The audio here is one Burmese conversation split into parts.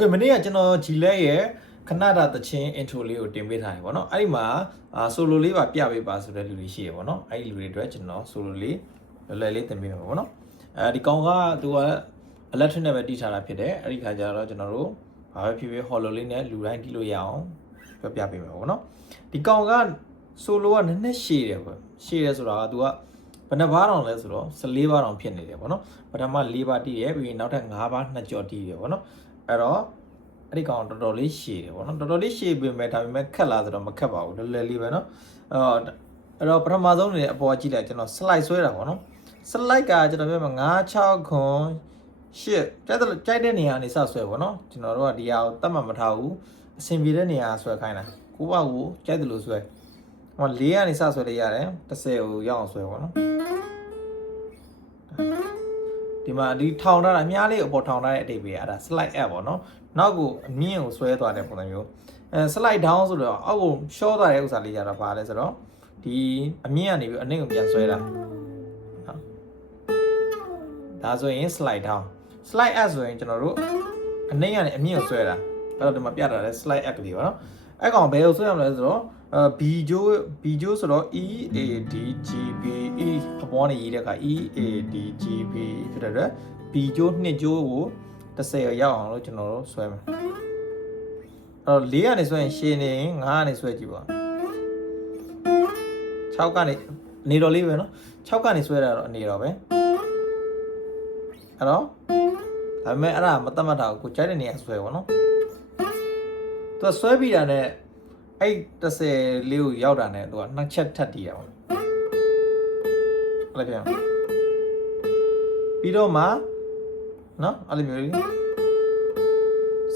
Okay မနေ့ကကျွန်တော်ဂျီလက်ရဲ့ခဏတာတချင်း intro လေးကိုတင်ပေးထားတယ်ပေါ့နော်အဲ့ဒီမှာsolo လေးပါပြပေးပါဆိုတဲ့လူတွေရှိရပေါ့နော်အဲ့ဒီလူတွေအတွက်ကျွန်တော် solo လေးလွယ်လေးတင်ပေးမှာပေါ့နော်ဒီကောင်ကသူက electric နဲ့ပဲတီးထားတာဖြစ်တယ်အဲ့ဒီခါကျတော့ကျွန်တော်တို့ဘာပဲဖြစ်ဖြစ် hollow လေးနဲ့လူတိုင်းတီးလို့ရအောင်ပြောပြပေးမှာပေါ့နော်ဒီကောင်က solo ကနည်းနည်းရှည်တယ်ပေါ့ရှည်တယ်ဆိုတာကသူကဘယ်နှဘာတောင်လဲဆိုတော့14ဘာတောင်ဖြစ်နေတယ်ပေါ့နော်ပထမ4ဘာတီးရပြီးနောက်ထပ်5ဘာ2ကြော်တီးရပေါ့နော်အဲ့တော့အဲ့ဒီကောင်တော်တော်လေးရှည်တယ်ပေါ့နော်တော်တော်လေးရှည်ပေမဲ့ဒါပေမဲ့ခက်လာဆိုတော့မခက်ပါဘူးလွယ်လွယ်လေးပဲနော်အဲ့တော့ပထမဆုံးနေအပေါ်ကြည့်လိုက်ကျွန်တော် slide ဆွဲတာပေါ့နော် slide ကကျွန်တော်ပြောမှာ9 6ခွန်8ကြိုက်တဲ့နေရာနေစဆွဲပေါ့နော်ကျွန်တော်တို့ကဒီဟာကိုတတ်မှတ်မထားဘူးအဆင်ပြေတဲ့နေရာဆွဲခိုင်းတာကိုယ့်ဘာကိုကြိုက်တယ်လို့ဆွဲဟော4ကနေစဆွဲလိုက်ရတယ်10ကိုရောက်အောင်ဆွဲပေါ့နော်ဒီမှာဒီထောင်ထားတာအများလေးအပေါ်ထောင်ထားတဲ့အတိတ်ပဲအဲ့ဒါ slide up ပေါ့နော်နောက်ကိုအမြင့်ကိုဆွဲသွားတဲ့ပုံစံမျိုးslide down ဆိုတော့အောက်ကိုရှော့သွားတဲ့ဥစ္စာလေးကြတော့ပါလဲဆိုတော့ဒီအမြင့်ကနေပြီးအနှိမ့်ကိုပြန်ဆွဲတာနော်ဒါဆိုရင် slide down slide up ဆိုရင်ကျွန်တော်တို့အနှိမ့်ကနေအမြင့်ကိုဆွဲတာအဲ့တော့ဒီမှာပြတာလဲ slide up ကလေးပေါ့နော်အဲ့ကောင်ဘယ်ကိုဆွဲရမလဲဆိုတော့B ဂျိုးဆိုတော့ E A D G B E အပေါ်နေရေးတဲ့အခါ E A D G B ဖြစ်တဲ့အတွက် B ဂျိုး2ဂျိုးကို10ရောက်အောင်လို့ကျွန်တော်တို့ဆွဲမယ်အဲ့တော့4ကနေဆွဲရင်ရှင်းနေ5ကနေဆွဲကြည့်ပါ6ကနေနေတော်လေးပဲเนาะ6ကနေဆွဲတာတော့အနေတော်ပဲအဲ့တော့ဒါပေမဲ့အဲ့ဒါမတတ်မှတ်တာကိုကြိုက်တဲ့နေရာဆွဲပါเนาะသူဆွဲပြီးတာနဲ့အဲ့10လေးကိုရောက်တာနဲ့သူကနှစ်ချက်ထပ်တီးတာပေါ့အဲ့လိုပြန်ပြီးတော့မှနော်အဲ့လိုမျိုး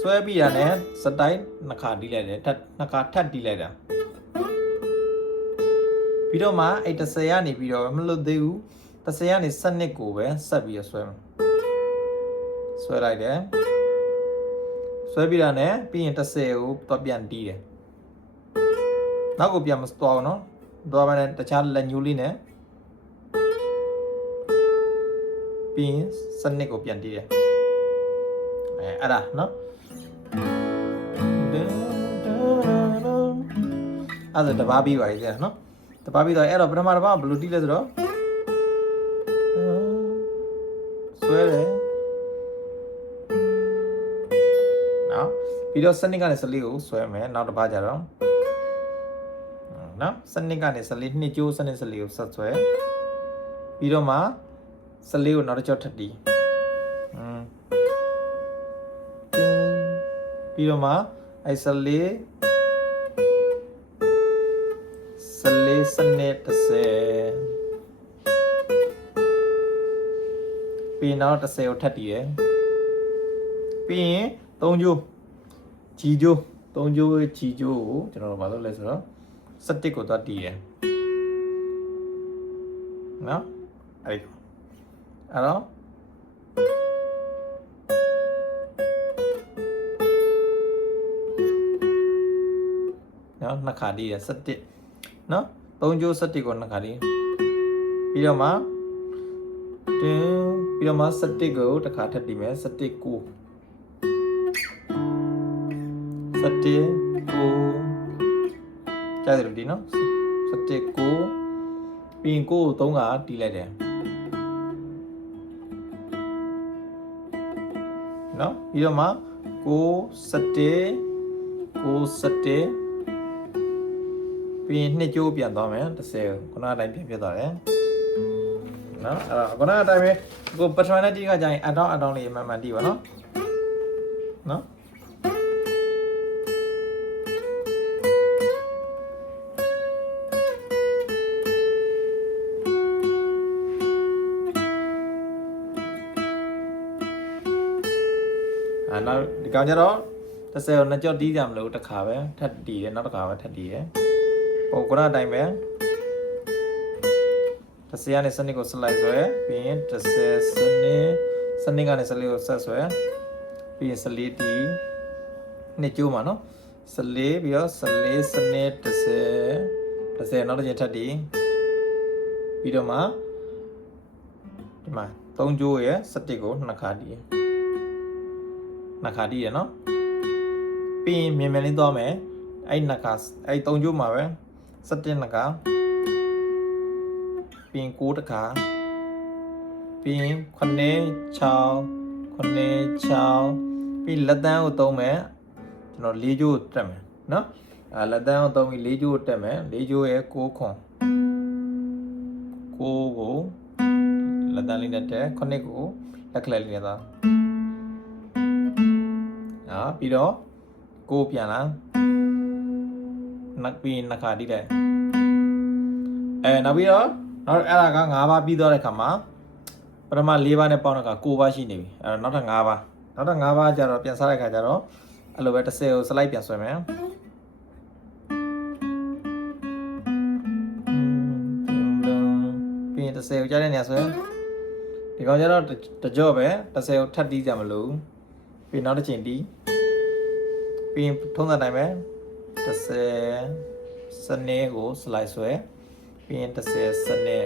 ဆွဲပြီးတာနဲ့စတိုင်းနှစ်ခါတီးလိုက်တယ်နှစ်ခါထပ်တီးလိုက်တာပြီးတော့မှအဲ့10ကနေပြီးတော့မလွတ်သေးဘူး10ကနေ12ကိုပဲဆက်ပြီးဆွဲမှာဆွဲလိုက်တယ်ဆွဲပြီးတာနဲ့ပြီးရင်10ကိုတော့ပြန်တီးတယ်နောက်ကိုပြန်မသွားဘူးနော်သွားမှလည်းတခြားလက်ညှိုးလေးနဲ့ပြီးရင်စနစ်ကိုပြန်တည်တယ်အဲ့ဒါနော်အဲ့ဒါတပါးပြီးပါပြီနော်တပါးပြီးတော့အဲ့တော့ပထမတစ်ပါးဘယ်လိုတည်လဲဆိုတော့ဆွဲတယ်နော်ပြီးတော့စနစ်ကနေ14ကိုဆွဲမယ်နောက်တစ်ပါးကြတော့နော်စနစ်ကနေ14နှစ်ကျိုးစနစ်14ကိုဆက်ဆွဲပြီးတော့မှ14ကိုနောက်တစ်ကြော့ထပ်တီးပြီးတော့မှအဲ14စနစ်30ပြီးနောက်30ကိုထပ်တီးရယ်ပြီးရင်3ကျိုးG ကျိုး3ကျိုးG ကျိုးကိုကျွန်တော်တို့ဘာလုပ်လဲဆိုတော့17ကိုသွားတီးရယ်နော်အဲ့တော့နော်နှစ်ခါတီးရယ်17နော်3ကျိုး17ကိုနှစ်ခါတီးပြီးတော့မှ17ကိုတစ်ခါထပ်တီးမယ်17ကိုကြားတယ်လို့ဒီနော်17ကိုပြီးရင်ကို3ကတီးလိုက်တယ်နော်ပြီးတော့မှကို17ပြီးရင်2ကျိုးပြန်သွားမယ်10ခုနအတိုင်းပြန်ပြသွားတယ်နော်အဲ့တော့ခုနအတိုင်းပဲကိုပထမနဲ့တီးခါကျရင်အတောင်းလေးမှန်တီးပါနော်နော်နောက်ဒီကောင်ကျတော့10ကို2ကြော့တီးကြမလို့တစ်ခါပဲထပ်တီးတယ်နောက်တစ်ခါပဲထပ်တီးတယ်ပုံကရအတိုင်းပဲ10ကနေစနစ်ကို slide ဆွဲပြီးရင်10စနစ်ကနေ14ကိုဆက်ဆွဲပြီးရင်14တီးနှစ်ကျိုးမှာနော်14ပြီးတော့14စနစ်10နောက်တစ်ချိန်ထပ်တီးပြီးတော့မှဒီမှာ3ကျိုးရယ်17ကို2ခါတီးနှစ်ခါတီးရနော် ပြီးရင်မြန်မြန်လေးသွားမယ်အဲ့နှစ်ခါအဲ့3ကျိုးမှာပဲ17နှစ်ခါပြီးရင်9တစ်ခါပြီးရင်9 6ပြီးလက်တန်းကိုသုံးမယ်ကျွန်တော်4ကျိုးတက်မယ်နော်လက်တန်းကိုသုံးပြီး4ကျိုးတက်မယ်4ကျိုးရဲ့6ခွန်9ကိုလက်တန်းလေးနဲ့တက်9ကိုလက်ကလေးလေးနဲ့သွားပြီးတော့9ပြန်လာနောက်ပြီးနှစ်ခါတိလိုက်နောက်ပြီးတော့နောက်အဲ့ဒါက5ပါးပြီးတော့တဲ့ခါမှာပထမ4ပါးနဲ့ပေါင်းတဲ့ခါ9ပါးရှိနေပြီအဲ့တော့နောက်ထပ်5ပါးကျတော့ပြန်စားတဲ့ခါကျတော့အဲ့လိုပဲ30ကို slide ပြန်ဆွဲမယ်ပြီးရင်30ကိုကြားတဲ့နေရာဆွဲဒီကောင်ကျတော့တကြော့ပဲ30ကိုထပ်တီးကြမလို့ပြီးနောက်တစ်ချိန်တီးပြီးရင်ထုံးတဲ့တိုင်းပဲ30စနေကို slide ဆွဲပြီးရင်30စနေ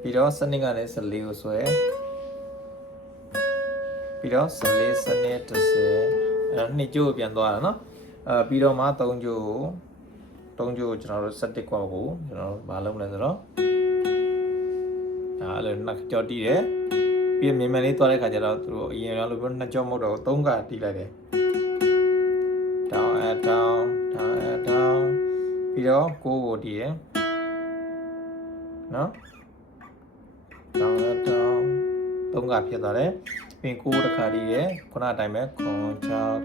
ပြီးတော့စနေကနေ14ကိုဆွဲပြီးတော့14စနေ30အဲ့တော့2ကျိုးပြန်သွားတာနော်ပြီးတော့မှ3ကျိုးကျွန်တော်တို့17ခွက်ကိုကျွန်တော်တို့မလုပ်လဲဆိုတော့အဲ့လိုနှစ်ကြော်တီးတယ်ပြီးမြန်မြန်လေးသွားတဲ့ခါကျတော့သူတို့အရင်ကလိုမျိုး2ကြော်မဟုတ်တော့3ကတီးလိုက်တယ်တောင်းပြီးတော့9ကိုတီးတယ်နော်တောင်း3ကဖြစ်သွားတယ်ပြီး9တစ်ခါတီးတယ်ခုနအတိုင်းပဲခွန်ချောင်း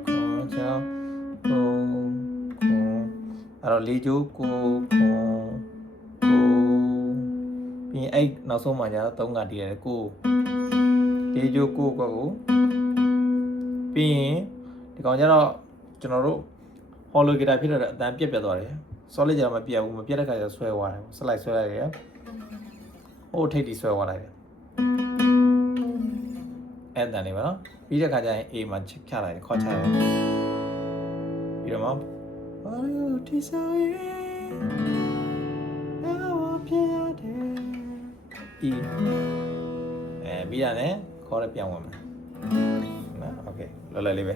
အဲ့တော့4ကျိုး9ခွန်ပြီးရင်အဲ့နောက်ဆုံးမှာကျတော့3ကတီးတယ်9 4ကျိုး9ကိုပြီးရင်ဒီကောင်ကျတော့ကျွန်တော်တို့ hollow guitar ဖြစ်တဲ့အတန်းပြက်သွားတယ် solid ကျတော့မပြတ်ဘူးမပြတ်တဲ့ခါကျဆွဲသွားတယ် slide ဆွဲလိုက်တယ်ဟိုထိပ်တီဆွဲသွားလိုက်တယ်အဲ့တန်နေပါနော်ပြီးတဲ့ခါကျရင် A မှာချလိုက်ခေါ်ချလိုက်ပြီးတော့မှဒီဆိုင်တော့ပြရတယ် E ပြီးတာနဲ့ခေါ်ရပြန်ဝင်မယ်နော် okay လော်လိုက်လေးပဲ